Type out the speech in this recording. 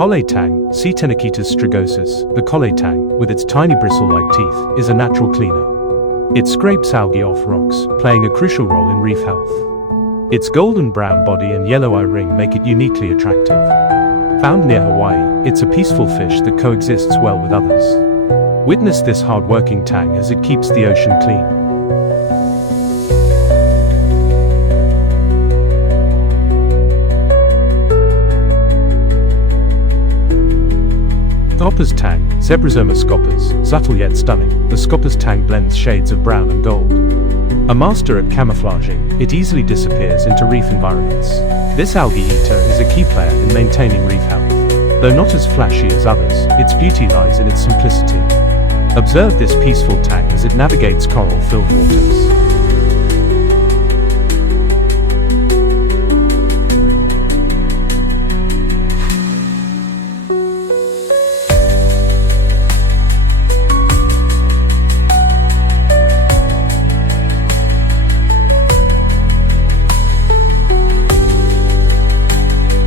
Kole Tang, Ctenochaetus strigosus, the Kole Tang, with its tiny bristle-like teeth, is a natural cleaner. It scrapes algae off rocks, playing a crucial role in reef health. Its golden brown body and yellow eye ring make it uniquely attractive. Found near Hawaii, it's a peaceful fish that coexists well with others. Witness this hard-working tang as it keeps the ocean clean. Scopas Tang, Zebrasoma Scopas, subtle yet stunning, the Scopas Tang blends shades of brown and gold. A master at camouflaging, it easily disappears into reef environments. This algae eater is a key player in maintaining reef health. Though not as flashy as others, its beauty lies in its simplicity. Observe this peaceful tang as it navigates coral-filled waters.